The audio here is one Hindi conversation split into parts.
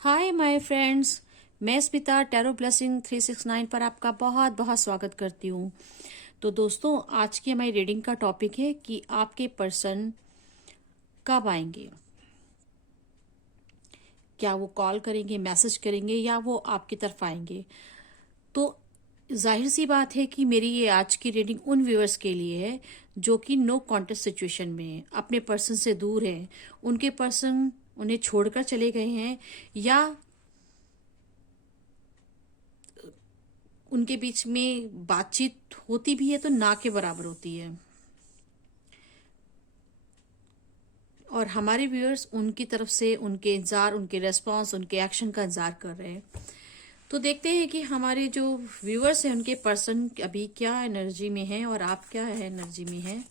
हाय माय फ्रेंड्स, मैं स्मिता टैरो ब्लेसिंग 369 पर आपका बहुत बहुत स्वागत करती हूँ। तो दोस्तों, आज की हमारी रीडिंग का टॉपिक है कि आपके पर्सन कब आएंगे। क्या वो कॉल करेंगे, मैसेज करेंगे या वो आपकी तरफ आएंगे। तो जाहिर सी बात है कि मेरी ये आज की रीडिंग उन व्यूअर्स के लिए है जो कि नो कॉन्टेक्ट सिचुएशन में है, अपने पर्सन से दूर हैं, उनके पर्सन उन्हें छोड़कर चले गए हैं या उनके बीच में बातचीत होती भी है तो ना के बराबर होती है। और हमारे व्यूअर्स उनकी तरफ से उनके इंतजार, उनके रेस्पॉन्स, उनके एक्शन का इंतजार कर रहे हैं। तो देखते हैं कि हमारे जो व्यूअर्स हैं उनके पर्सन अभी क्या एनर्जी में है और आप क्या है एनर्जी में है।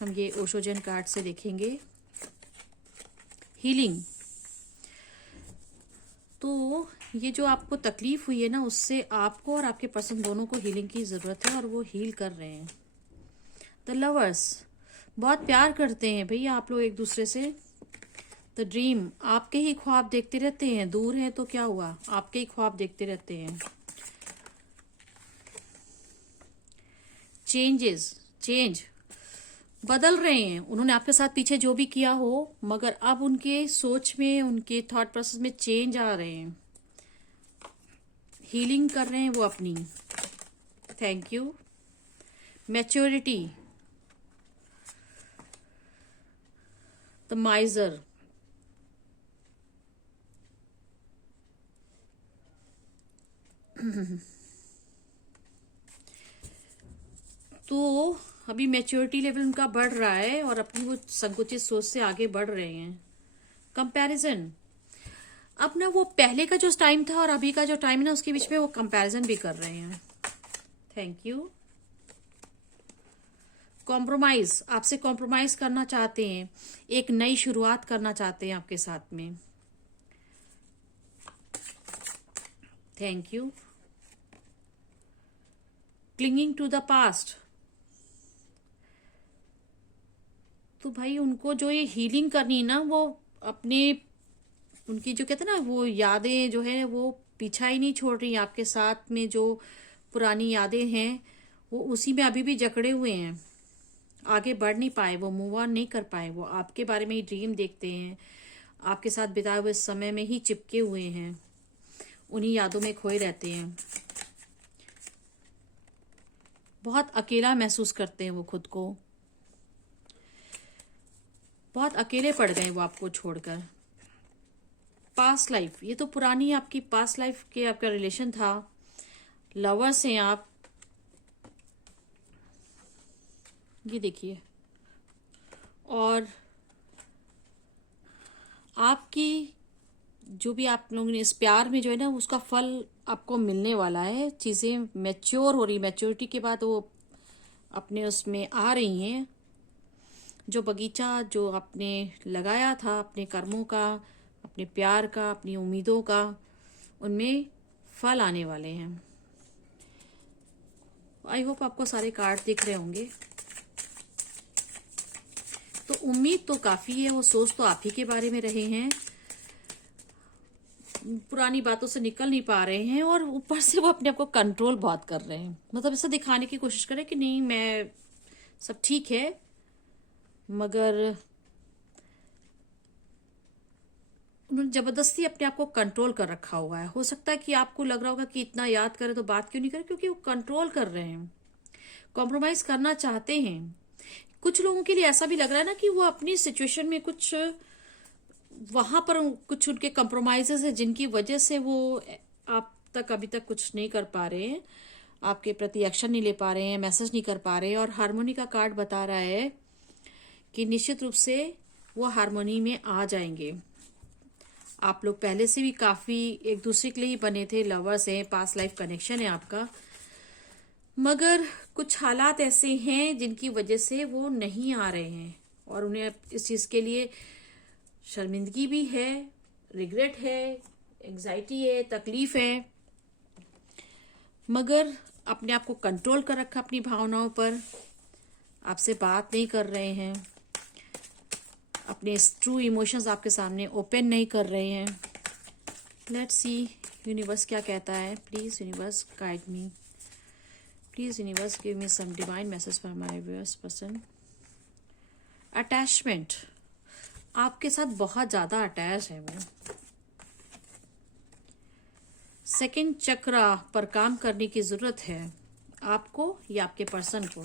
हम ये ओशोजन कार्ड से देखेंगे। हीलिंग। तो ये जो आपको तकलीफ हुई है ना, उससे आपको और आपके पर्सन दोनों को हीलिंग की जरूरत है और वो हील कर रहे हैं। द लवर्स, बहुत प्यार करते हैं भैया आप लोग एक दूसरे से। द ड्रीम, आपके ही ख्वाब देखते रहते हैं, दूर है तो क्या हुआ, आपके ही ख्वाब देखते रहते हैं। चेंजेस, चेंज, बदल रहे हैं। उन्होंने आपके साथ पीछे जो भी किया हो, मगर अब उनके सोच में, उनके थॉट प्रोसेस में चेंज आ रहे हैं। हीलिंग कर रहे हैं वो अपनी। Thank you. मैच्योरिटी, द माइजर, तो अभी मैच्योरिटी लेवल उनका बढ़ रहा है और अपनी वो संकुचित सोच से आगे बढ़ रहे हैं। कंपैरिजन, अब ना वो पहले का जो टाइम था और अभी का जो टाइम है ना, उसके बीच में वो कंपैरिजन भी कर रहे हैं। Thank you. कॉम्प्रोमाइज, आपसे कॉम्प्रोमाइज करना चाहते हैं, एक नई शुरुआत करना चाहते हैं आपके साथ में। Thank you. Clinging to the past, तो भाई उनको जो ये हीलिंग करनी ना, वो अपने उनकी जो कहते हैं ना, वो यादें जो है वो पीछा ही नहीं छोड़ रही। आपके साथ में जो पुरानी यादें हैं वो उसी में अभी भी जकड़े हुए हैं, आगे बढ़ नहीं पाए, वो मूव ऑन नहीं कर पाए। वो आपके बारे में ही ड्रीम देखते हैं, आपके साथ बिताए हुए समय में ही चिपके हुए हैं, उन्हीं यादों में खोए रहते हैं। बहुत अकेला महसूस करते हैं वो खुद को, बहुत अकेले पड़ गए वो आपको छोड़कर। पास्ट लाइफ, ये तो पुरानी आपकी पास्ट लाइफ के आपका रिलेशन था। लवर्स हैं आप, ये देखिए। और आपकी जो भी आप लोगों ने इस प्यार में जो है ना, उसका फल आपको मिलने वाला है। चीजें मैच्योर हो रही, मैच्योरिटी के बाद वो अपने उसमें आ रही हैं। जो बगीचा जो आपने लगाया था अपने कर्मों का, अपने प्यार का, अपनी उम्मीदों का, उनमें फल आने वाले हैं। आई होप आपको सारे कार्ड दिख रहे होंगे। तो उम्मीद तो काफी है, वो सोच तो आप ही के बारे में रहे हैं, पुरानी बातों से निकल नहीं पा रहे हैं और ऊपर से वो अपने आप को कंट्रोल बहुत कर रहे हैं। मतलब ऐसा दिखाने की कोशिश करें कि नहीं, मैं सब ठीक है, मगर उन्होंने जबरदस्ती अपने आप को कंट्रोल कर रखा हुआ है। हो सकता है कि आपको लग रहा होगा कि इतना याद करे तो बात क्यों नहीं करे, क्योंकि वो कंट्रोल कर रहे हैं, कॉम्प्रोमाइज करना चाहते हैं। कुछ लोगों के लिए ऐसा भी लग रहा है ना कि वो अपनी सिचुएशन में कुछ वहां पर कुछ उनके कॉम्प्रोमाइजेस है जिनकी वजह से वो आप तक अभी तक कुछ नहीं कर पा रहे हैं, आपके प्रति एक्शन नहीं ले पा रहे हैं, मैसेज नहीं कर पा रहे हैं। और हारमोनी का कार्ड बता रहा है कि निश्चित रूप से वो हारमोनी में आ जाएंगे। आप लोग पहले से भी काफी एक दूसरे के लिए ही बने थे, लवर्स हैं, पास्ट लाइफ कनेक्शन है आपका, मगर कुछ हालात ऐसे हैं जिनकी वजह से वो नहीं आ रहे हैं और उन्हें इस चीज के लिए शर्मिंदगी भी है, रिग्रेट है, एंजाइटी है, तकलीफ है, मगर अपने आप को कंट्रोल कर रखा अपनी भावनाओं पर। आपसे बात नहीं कर रहे हैं, अपने ट्रू इमोशंस आपके सामने ओपन नहीं कर रहे हैं। लेट्स सी यूनिवर्स क्या कहता है. Please universe guide me. Please universe give me some divine message for my viewers person. Attachment, आपके साथ बहुत ज्यादा अटैच है वो. सेकंड चक्र पर काम करने की जरूरत है आपको या आपके पर्सन को.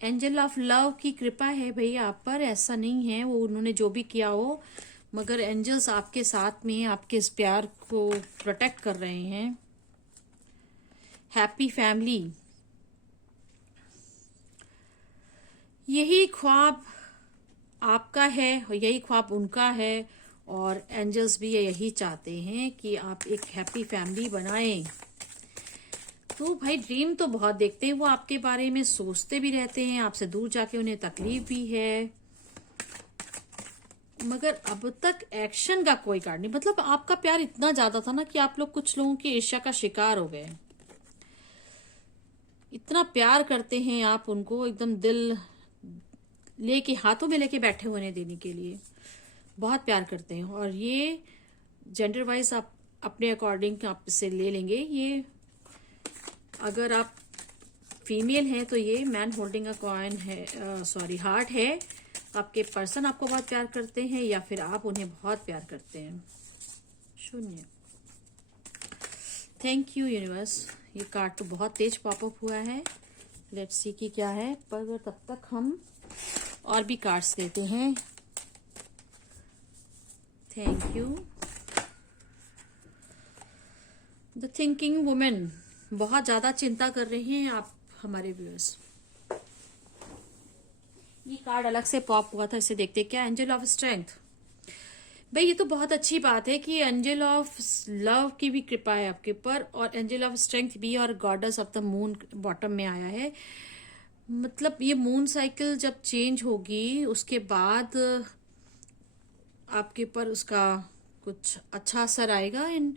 एंजल ऑफ लव की कृपा है भैया आप पर. ऐसा नहीं है वो उन्होंने जो भी किया हो, मगर एंजल्स आपके साथ में आपके इस प्यार को प्रोटेक्ट कर रहे हैं. हैप्पी फैमिली, यही ख्वाब आपका है और यही ख्वाब उनका है, और एंजल्स भी यही चाहते हैं कि आप एक हैप्पी फैमिली बनाएं. तो भाई ड्रीम तो बहुत देखते हैं वो, आपके बारे में सोचते भी रहते हैं, आपसे दूर जाके उन्हें तकलीफ भी है, मगर अब तक एक्शन का कोई कार्ड नहीं. मतलब आपका प्यार इतना ज्यादा था ना कि आप लोग कुछ लोगों की ईर्ष्या का शिकार हो गए. इतना प्यार करते हैं आप उनको, एकदम दिल लेके हाथों में लेके बैठे हुए उन्हें देने के लिए. बहुत प्यार करते हैं. और ये जेंडर वाइज आप अपने अकॉर्डिंग आप इसे ले लेंगे. ये अगर आप फीमेल हैं तो ये मैन होल्डिंग अ कॉइन है, सॉरी हार्ट है. आपके पर्सन आपको बहुत प्यार करते हैं या फिर आप उन्हें बहुत प्यार करते हैं. शून्य. Thank you universe. ये कार्ड तो बहुत तेज पॉपअप हुआ है. लेट्स सी कि क्या है, पर तब तक हम और भी कार्ड्स देते हैं. Thank you. The thinking women, बहुत ज्यादा चिंता कर रहे हैं आप हमारे व्यूअर्स. ये कार्ड अलग से पॉप हुआ था, इसे देखते क्या. Angel of strength. भाई ये तो बहुत अच्छी बात है कि एंजल ऑफ लव की भी कृपा है आपके ऊपर, और एंजल ऑफ स्ट्रेंथ भी, और goddess of the moon bottom में आया है. मतलब ये मून साइकिल जब चेंज होगी उसके बाद आपके ऊपर उसका कुछ अच्छा असर आएगा. इन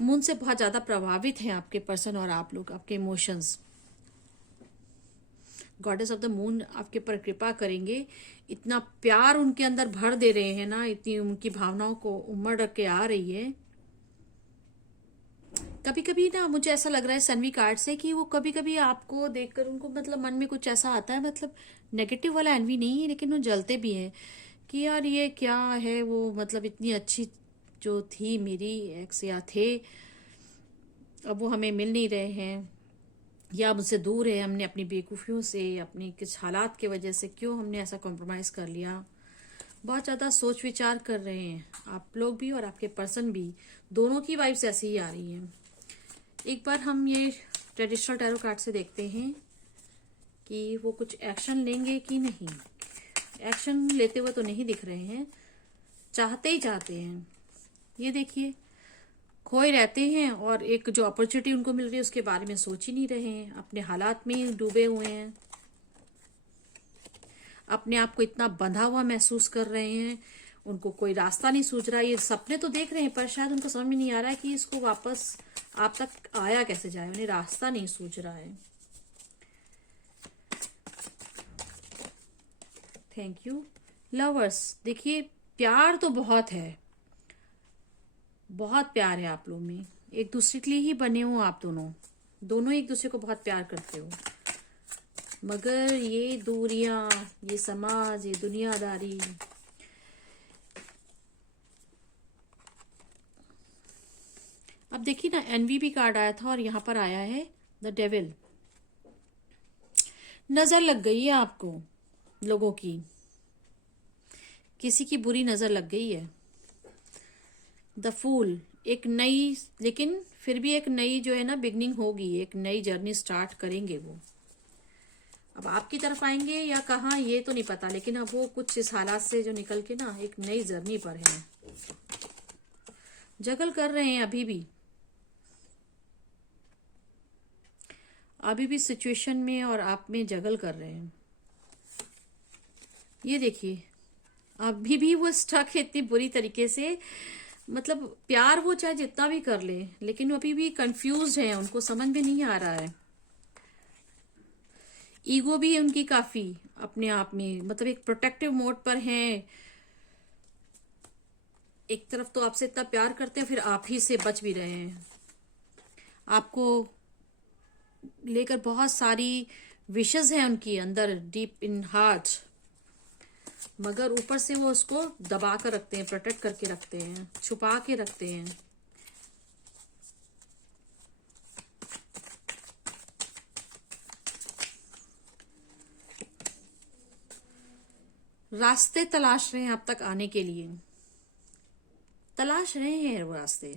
मून से बहुत ज्यादा प्रभावित हैं आपके पर्सन और आप लोग, आपके emotions. Goddess of the moon आपके ऊपर कृपा करेंगे. इतना प्यार उनके अंदर भर दे रहे हैं ना, इतनी उनकी भावनाओं को उमड़ के आ रही है. कभी कभी ना मुझे ऐसा लग रहा है सनवी कार्ड से कि वो कभी कभी आपको देखकर उनको मतलब मन में कुछ ऐसा आता है, मतलब नेगेटिव वाला एनवी नहीं है, लेकिन वो जलते भी हैं कि यार ये क्या है. वो मतलब इतनी अच्छी जो थी मेरी एक्स या थे, अब वो हमें मिल नहीं रहे हैं या मुझसे दूर है. हमने अपनी बेवकूफ़ियों से, अपनी कुछ हालात की वजह से क्यों हमने ऐसा कॉम्प्रोमाइज़ कर लिया. बहुत ज़्यादा सोच विचार कर रहे हैं आप लोग भी और आपके पर्सन भी. दोनों की वाइब्स ऐसी ही आ रही हैं. एक बार हम ये ट्रेडिशनल टैरो कार्ड से देखते हैं कि वो कुछ एक्शन लेंगे कि नहीं. एक्शन लेते हुए तो नहीं दिख रहे हैं, चाहते ही चाहते हैं. ये देखिए, खोए रहते हैं और एक जो अपॉर्चुनिटी उनको मिल रही है उसके बारे में सोच ही नहीं रहे हैं. अपने हालात में ही डूबे हुए हैं, अपने आप को इतना बंधा हुआ महसूस कर रहे हैं. उनको कोई रास्ता नहीं सूझ रहा. ये सपने तो देख रहे हैं पर शायद उनको समझ में नहीं आ रहा है कि इसको वापस आप तक आया कैसे जाए. उन्हें रास्ता नहीं सूझ रहा है. Thank you. लवर्स, देखिए प्यार तो बहुत है, बहुत प्यार है आप लोग में. एक दूसरे के लिए ही बने हो आप दोनों. दोनों एक दूसरे को बहुत प्यार करते हो, मगर ये दूरियां, ये समाज, ये दुनियादारी, अब देखिए ना एनवीबी कार्ड आया था और यहाँ पर आया है द डेविल. नजर लग गई है आपको लोगों की, किसी की बुरी नजर लग गई है. द फूल, एक नई, लेकिन फिर भी एक नई जो है ना बिगनिंग होगी, एक नई जर्नी स्टार्ट करेंगे वो. अब आपकी तरफ आएंगे या कहाँ ये तो नहीं पता, लेकिन अब वो कुछ इस हालात से जो निकल के ना एक नई जर्नी पर है. जगल कर रहे हैं अभी भी सिचुएशन में, और आप में जगल कर रहे हैं. ये देखिए अभी भी वो स्टक है इतनी बुरी तरीके से. मतलब प्यार वो चाहे जितना भी कर ले, लेकिन वो अभी भी कंफ्यूज है, उनको समझ में नहीं आ रहा है. ईगो भी है उनकी काफी. अपने आप में, मतलब एक प्रोटेक्टिव मोड पर हैं। एक तरफ तो आपसे इतना प्यार करते हैं, फिर आप ही से बच भी रहे हैं। आपको लेकर बहुत सारी विशेस हैं उनकी अंदर, डीप इन हार्ट, मगर ऊपर से वो उसको दबा कर रखते हैं, प्रोटेक्ट करके रखते हैं, छुपा के रखते हैं। रास्ते तलाश रहे हैं आप तक आने के लिए, तलाश रहे हैं वो रास्ते।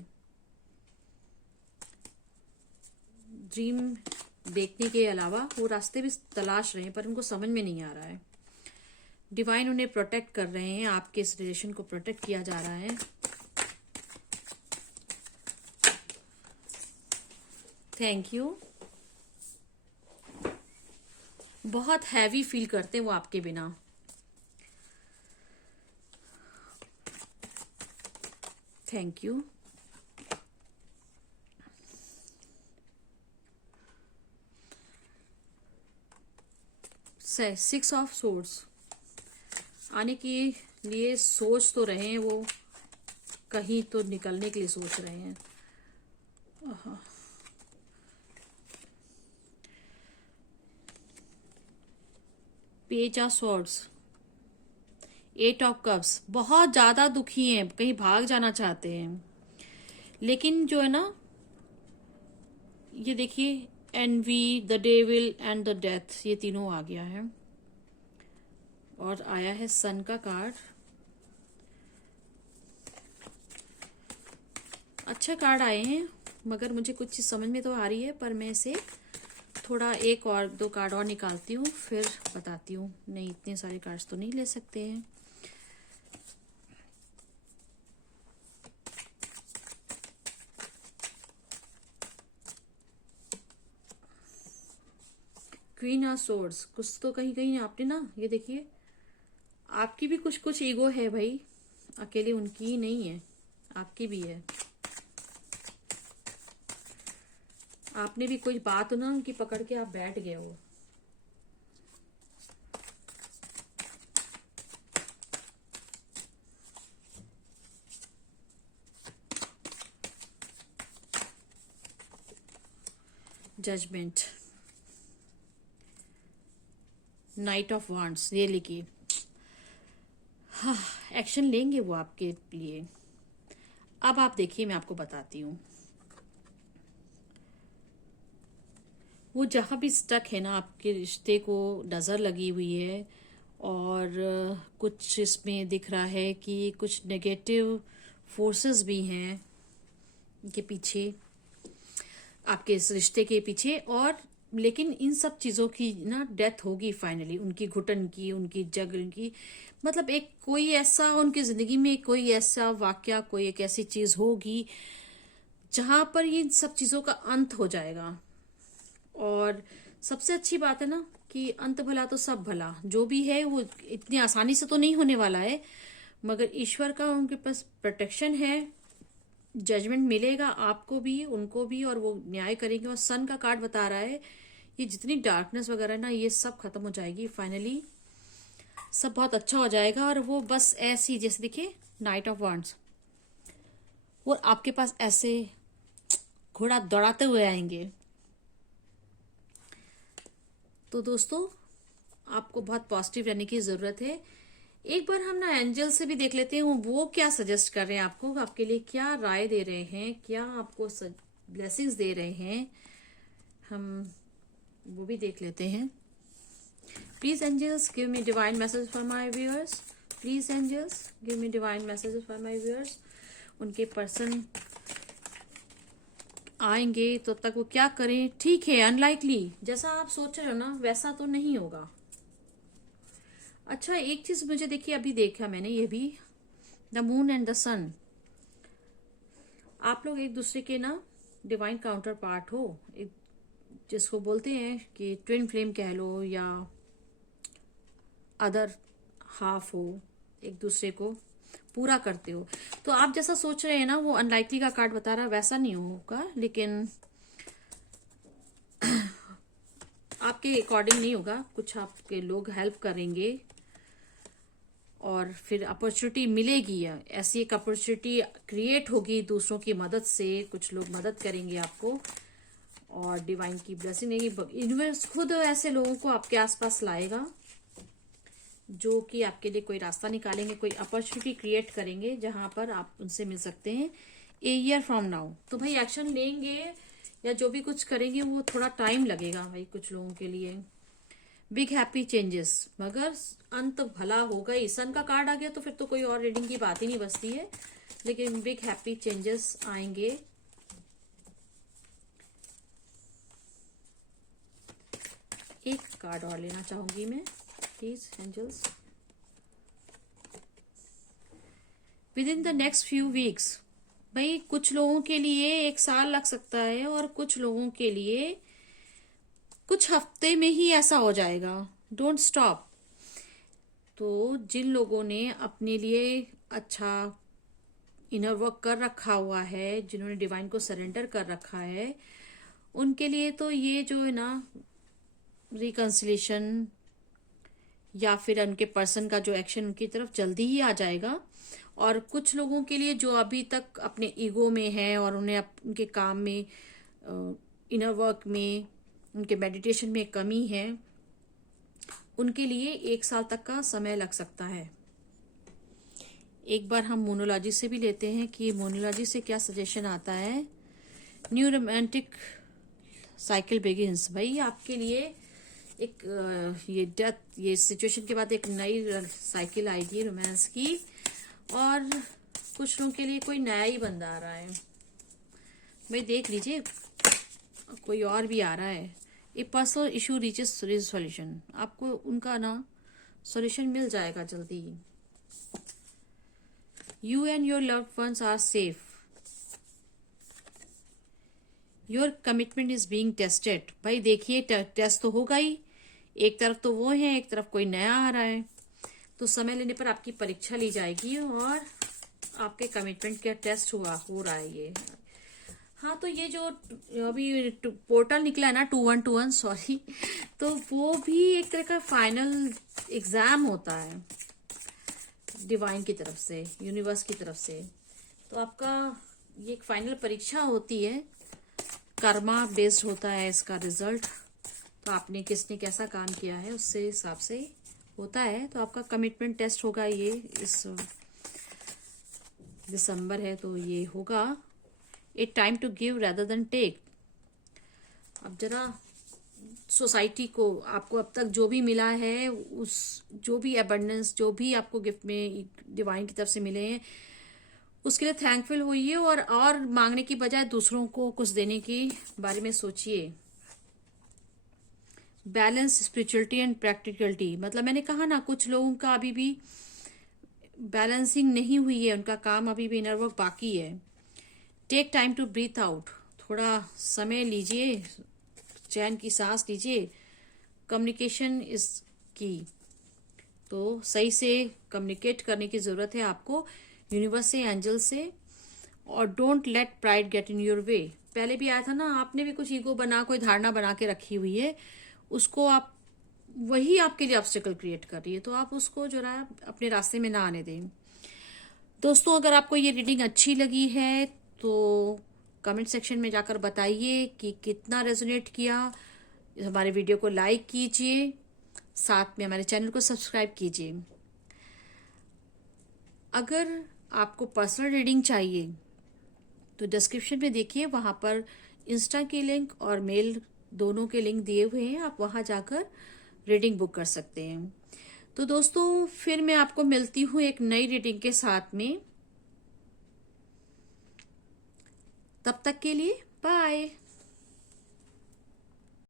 ड्रीम देखने के अलावा वो रास्ते भी तलाश रहे हैं, पर उनको समझ में नहीं आ रहा है। डिवाइन उन्हें प्रोटेक्ट कर रहे हैं, आपके इस रिलेशन को प्रोटेक्ट किया जा रहा है। Thank you. बहुत हैवी फील करते हैं वो आपके बिना। Thank you. Six of swords आने के लिए सोच तो रहे हैं वो, कहीं तो निकलने के लिए सोच रहे हैं। Page of swords, eight of cups, बहुत ज्यादा दुखी हैं, कहीं भाग जाना चाहते हैं, लेकिन जो है ना, ये देखिए envy, the devil and the death, ये तीनों आ गया है। और आया है सन का कार्ड। अच्छे कार्ड आए हैं, मगर मुझे कुछ चीज समझ में तो आ रही है, पर मैं इसे थोड़ा एक और दो कार्ड और निकालती हूँ, फिर बताती हूँ। नहीं, इतने सारे कार्ड्स तो नहीं ले सकते हैं। क्वीन ऑफ सोर्ड्स, कुछ तो कहीं कहीं आपने ना, ये देखिए आपकी भी कुछ कुछ ईगो है भाई, अकेले उनकी ही नहीं है, आपकी भी है। आपने भी कोई बात ना उनकी पकड़ के आप बैठ गए हो। जजमेंट, नाइट ऑफ वांड्स, ये लिखिए। हाँ, एक्शन लेंगे वो आपके लिए। अब आप देखिए, मैं आपको बताती हूँ। वो जहाँ भी स्टक है ना, आपके रिश्ते को नज़र लगी हुई है, और कुछ इसमें दिख रहा है कि कुछ नेगेटिव फोर्सेस भी हैं के पीछे, आपके इस रिश्ते के पीछे। और लेकिन इन सब चीज़ों की ना डेथ होगी फाइनली, उनकी घुटन की, उनकी जग की, मतलब एक कोई ऐसा उनकी ज़िंदगी में कोई ऐसा वाकया, कोई एक ऐसी चीज़ होगी जहां पर ये सब चीज़ों का अंत हो जाएगा। और सबसे अच्छी बात है ना कि अंत भला तो सब भला, जो भी है वो इतनी आसानी से तो नहीं होने वाला है, मगर ईश्वर का उनके पास प्रोटेक्शन है। जजमेंट मिलेगा आपको भी, उनको भी, और वो न्याय करेंगे। और सन का कार्ड बता रहा है ये जितनी डार्कनेस वगैरह ना, ये सब खत्म हो जाएगी फाइनली, सब बहुत अच्छा हो जाएगा। और वो बस ऐसी, जैसे देखिए नाइट ऑफ वांड्स, वो आपके पास ऐसे घोड़ा दौड़ाते हुए आएंगे। तो दोस्तों, आपको बहुत पॉजिटिव रहने की जरूरत है। एक बार हम ना एंजल से भी देख लेते हैं वो क्या सजेस्ट कर रहे हैं आपको, आपके लिए क्या राय दे रहे हैं, क्या आपको ब्लेसिंग्स दे रहे हैं, हम वो भी देख लेते हैं। Please angels give me divine message for my viewers. Please angels give me divine message for my viewers. उनके पर्सन आएंगे तो तक वो क्या करें। ठीक है, अनलाइकली, जैसा आप सोच रहे हो ना वैसा तो नहीं होगा। अच्छा, एक चीज मुझे देखिए, अभी देखा मैंने ये भी, द मून एंड द सन, आप लोग एक दूसरे के ना डिवाइन काउंटर पार्ट हो, एक जिसको बोलते हैं कि ट्विन फ्लेम कह लो, या अदर हाफ हो, एक दूसरे को पूरा करते हो। तो आप जैसा सोच रहे हैं ना, वो अनलाइकली का कार्ड बता रहा है, वैसा नहीं होगा, लेकिन आपके अकॉर्डिंग नहीं होगा, कुछ आपके लोग हेल्प करेंगे और फिर अपॉर्चुनिटी मिलेगी। ऐसी एक अपॉर्चुनिटी क्रिएट होगी दूसरों की मदद से, कुछ लोग मदद करेंगे आपको और डिवाइन की ब्लेसिंग रहेगी। यूनिवर्स खुद ऐसे लोगों को आपके आसपास लाएगा जो कि आपके लिए कोई रास्ता निकालेंगे, कोई अपॉर्चुनिटी क्रिएट करेंगे जहां पर आप उनसे मिल सकते हैं ए ईयर फ्रॉम नाउ। तो भाई एक्शन लेंगे या जो भी कुछ करेंगे वो थोड़ा टाइम लगेगा भाई कुछ लोगों के लिए। बिग हैप्पी चेंजेस, मगर अंत भला होगा ही। सन का कार्ड आ गया तो फिर तो कोई और रीडिंग की बात ही नहीं बचती है, लेकिन बिग हैप्पी चेंजेस आएंगे। एक कार्ड और लेना चाहूंगी मैं please angels. Within the next few weeks, भाई कुछ लोगों के लिए 1 साल लग सकता है और कुछ लोगों के लिए कुछ हफ्ते में ही ऐसा हो जाएगा। Don't stop. तो जिन लोगों ने अपने लिए अच्छा इनर वर्क कर रखा हुआ है, जिन्होंने डिवाइन को सरेंडर कर रखा है, उनके लिए तो ये जो है ना रिकंसिलेशन या फिर उनके पर्सन का जो एक्शन उनकी तरफ जल्दी ही आ जाएगा। और कुछ लोगों के लिए जो अभी तक अपने ईगो में है और उन्हें उनके काम में, इनर वर्क में, उनके मेडिटेशन में कमी है, उनके लिए 1 साल तक का समय लग सकता है। एक बार हम मोनोलॉजी से भी लेते हैं कि मोनोलॉजी से क्या सजेशन आता है। न्यू रोमांटिक साइकिल बिगिंस, भाई आपके लिए एक ये डेथ, ये सिचुएशन के बाद एक नई साइकिल आएगी रोमांस की, और कुछ लोगों के लिए कोई नया ही बंदा आ रहा है। भाई देख लीजिए, कोई और भी आ रहा है। A personal issue reaches solution, आपको उनका ना सॉल्यूशन मिल जाएगा जल्दी ही। You and your loved ones are safe. Your commitment is being tested. भाई देखिए टेस्ट तो होगा ही, एक तरफ तो वो है, एक तरफ कोई नया आ रहा है। तो समय लेने पर आपकी परीक्षा ली जाएगी और आपके कमिटमेंट का टेस्ट हो रहा है ये। हाँ, तो ये जो अभी पोर्टल निकला है ना 2121, सॉरी, तो वो भी एक तरह का फाइनल एग्जाम होता है डिवाइन की तरफ से, यूनिवर्स की तरफ से। तो आपका ये एक फाइनल परीक्षा होती है, कर्मा बेस्ड होता है इसका रिजल्ट। तो आपने किसने कैसा काम किया है उससे हिसाब से होता है। तो आपका कमिटमेंट टेस्ट होगा ये, इस दिसंबर है तो ये होगा। A time to give rather than take. अब जरा सोसाइटी को, आपको अब तक जो भी मिला है, उस जो भी अबंडेंस, जो भी आपको गिफ्ट में डिवाइन की तरफ से मिले हैं, उसके लिए थैंकफुल होइए और मांगने की बजाय दूसरों को कुछ देने की बारे में सोचिए। बैलेंस स्पिरिचुअलिटी एंड प्रैक्टिकलिटी, मतलब मैंने कहा ना कुछ लोगों का अभी भी बैलेंसिंग नहीं हुई है, उनका काम अभी भी इनर वर्क बाकी है। Take time to breathe out, थोड़ा समय लीजिए, चैन की सांस लीजिए। कम्युनिकेशन इज की, तो सही से कम्युनिकेट करने की जरूरत है आपको यूनिवर्स से, एंजल से। और don't let pride get in your way. पहले भी आया था ना, आपने भी कुछ ईगो बना, कोई धारणा बना के रखी हुई है, उसको आप, वही आपके लिए ऑब्स्टिकल क्रिएट कर रही है, तो आप उसको जो है अपने रास्ते में ना आने दें। दोस्तों, अगर आपको ये रीडिंग अच्छी लगी है तो कमेंट सेक्शन में जाकर बताइए कि कितना रेजोनेट किया। हमारे वीडियो को लाइक कीजिए, साथ में हमारे चैनल को सब्सक्राइब कीजिए। अगर आपको पर्सनल रीडिंग चाहिए तो डिस्क्रिप्शन में देखिए, वहां पर इंस्टा की लिंक और मेल दोनों के लिंक दिए हुए हैं, आप वहां जाकर रीडिंग बुक कर सकते हैं। तो दोस्तों, फिर मैं आपको मिलती हूँ एक नई रीडिंग के साथ में। तब तक के लिए बाय।